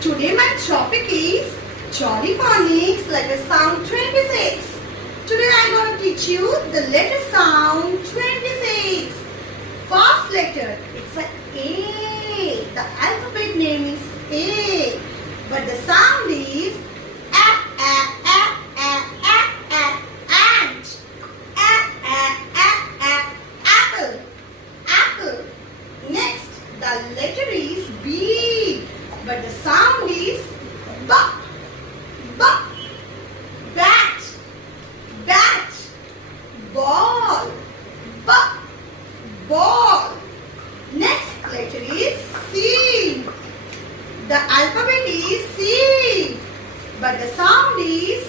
Today my topic is Jolly Phonics letter sound 26. Today I am going to teach you the letter sound 26. First letter, it's a A. The alphabet name is A. But the sound is ant. Apple. Next, the letter is B. But the sound is B. Bat. Ball. Ball. Next letter is C. The alphabet is C. But the sound is